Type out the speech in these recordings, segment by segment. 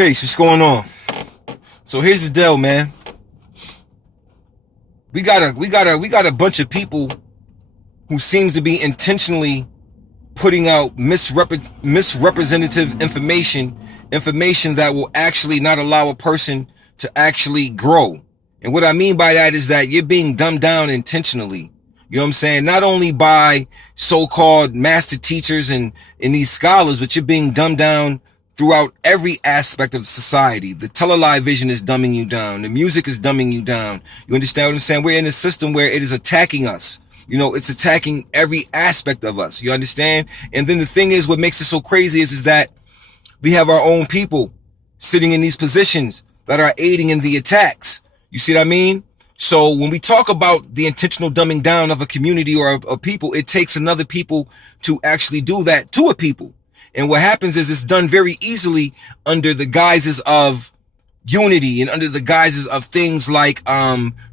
Peace, what's going on? So here's the deal, man. We got a bunch of people who seems to be intentionally putting out misrepresentative information that will actually not allow a person to actually grow. And what I mean by that is that you're being dumbed down intentionally. You know what I'm saying? Not only by so-called master teachers and these scholars, but you're being dumbed down throughout every aspect of society. The television is dumbing you down. The music is dumbing you down. You understand what I'm saying? We're in a system where it is attacking us. You know, it's attacking every aspect of us. You understand? And then the thing is, what makes it so crazy is that we have our own people sitting in these positions that are aiding in the attacks. You see what I mean? So when we talk about the intentional dumbing down of a community or a people, it takes another people to actually do that to a people. And what happens is it's done very easily under the guises of unity and under the guises of things like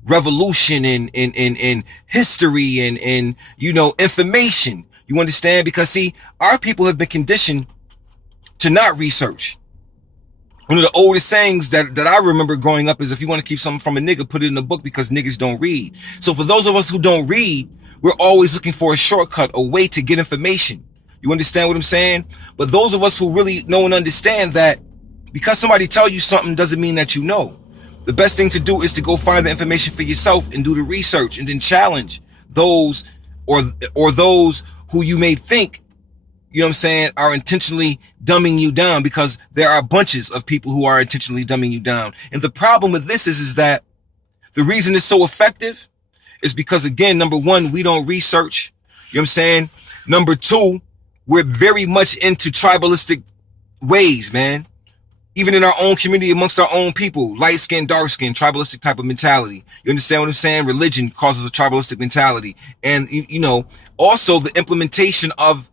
revolution and history and you know, information. You understand? Because see, our people have been conditioned to not research. One of the oldest sayings that I remember growing up is, if you want to keep something from a nigga, put it in a book, because niggas don't read. So for those of us who don't read, we're always looking for a shortcut, a way to get information. You understand what I'm saying? But those of us who really know and understand that because somebody tell you something doesn't mean that you know. The best thing to do is to go find the information for yourself and do the research and then challenge those or those who you may think, you know what I'm saying, are intentionally dumbing you down, because there are bunches of people who are intentionally dumbing you down. And the problem with this is that the reason it's so effective is because, again, number one, we don't research. You know what I'm saying? Number two, we're very much into tribalistic ways, man. Even in our own community, amongst our own people, light skin, dark skin, tribalistic type of mentality. You understand what I'm saying? Religion causes a tribalistic mentality. And, you know, also the implementation of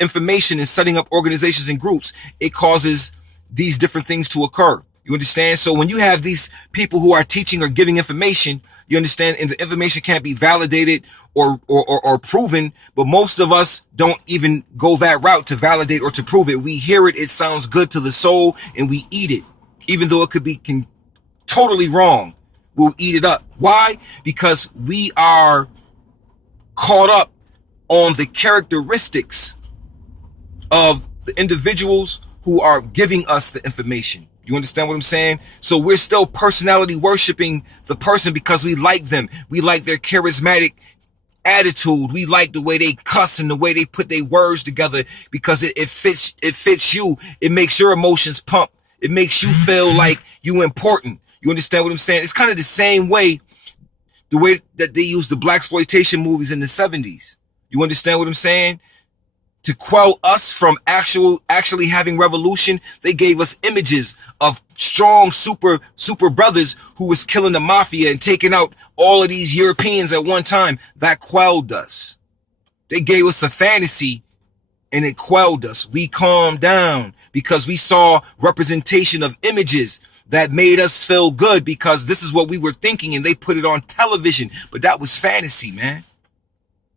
information and setting up organizations and groups, it causes these different things to occur. You understand? So when you have these people who are teaching or giving information, you understand, and the information can't be validated or proven, but most of us don't even go that route to validate or to prove it. We hear it, it sounds good to the soul, and we eat it. Even though it could be totally wrong, we'll eat it up. Why? Because we are caught up on the characteristics of the individuals who are giving us the information. You understand what I'm saying? So we're still personality worshiping the person because we like them. We like their charismatic attitude. We like the way they cuss and the way they put their words together, because it fits you. It makes your emotions pump. It makes you feel like you important. You understand what I'm saying? It's kind of the same way, the way that they used the blaxploitation movies in the 70s. You understand what I'm saying? To quell us from actually having revolution, they gave us images of strong super brothers who was killing the mafia and taking out all of these Europeans at one time. That quelled us. They gave us a fantasy and it quelled us. We calmed down because we saw representation of images that made us feel good, because this is what we were thinking, and they put it on television. But that was fantasy, man.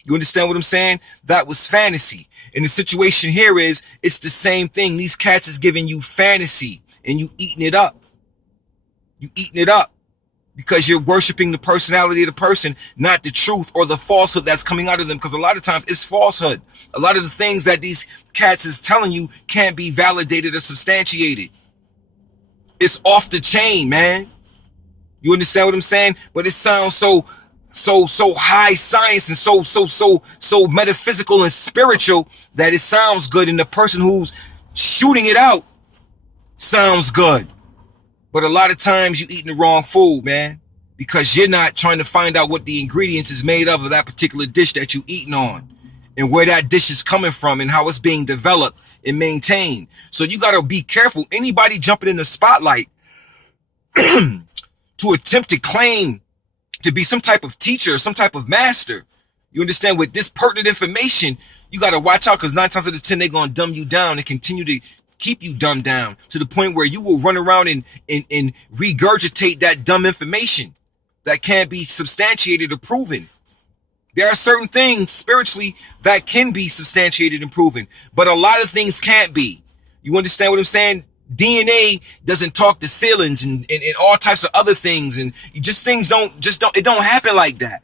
You understand what I'm saying? That was fantasy. And the situation here is, it's the same thing. These cats is giving you fantasy and you eating it up. You eating it up because you're worshiping the personality of the person, not the truth or the falsehood that's coming out of them. Because a lot of times it's falsehood. A lot of the things that these cats is telling you can't be validated or substantiated. It's off the chain, man. You understand what I'm saying? But it sounds so high science and so metaphysical and spiritual that it sounds good, and the person who's shooting it out sounds good. But a lot of times you eating the wrong food, man, because you're not trying to find out what the ingredients is made of that particular dish that you eating on, and where that dish is coming from and how it's being developed and maintained. So you got to be careful. Anybody jumping in the spotlight to attempt to claim to be some type of teacher, some type of master, you understand, with this pertinent information, you got to watch out, because 9 times out of 10, they're going to dumb you down and continue to keep you dumbed down to the point where you will run around and regurgitate that dumb information that can't be substantiated or proven. There are certain things spiritually that can be substantiated and proven, but a lot of things can't be. You understand what I'm saying? DNA doesn't talk to ceilings and all types of other things. And just things it don't happen like that.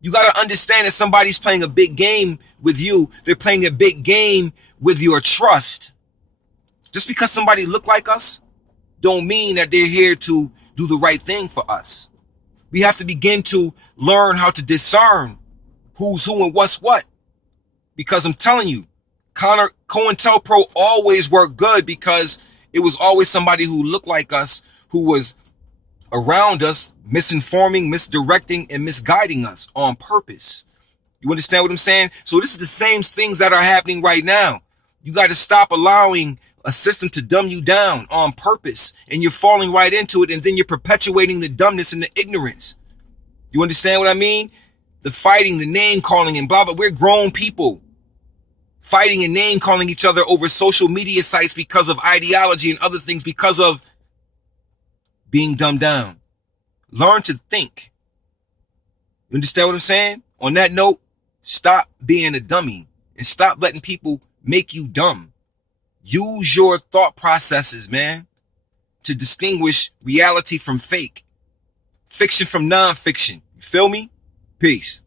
You got to understand that somebody's playing a big game with you. They're playing a big game with your trust. Just because somebody look like us don't mean that they're here to do the right thing for us. We have to begin to learn how to discern who's who and what's what. Because I'm telling you, COINTELPRO always worked good because it was always somebody who looked like us, who was around us, misinforming, misdirecting, and misguiding us on purpose. You understand what I'm saying? So this is the same things that are happening right now. You got to stop allowing a system to dumb you down on purpose, and you're falling right into it, and then you're perpetuating the dumbness and the ignorance. You understand what I mean? The fighting, the name calling, and blah, blah. We're grown people fighting and name calling each other over social media sites because of ideology and other things, because of being dumbed down. Learn to think. You understand what I'm saying? On that note, stop being a dummy and stop letting people make you dumb. Use your thought processes, man, to distinguish reality from fake, fiction from non-fiction. You feel me? Peace.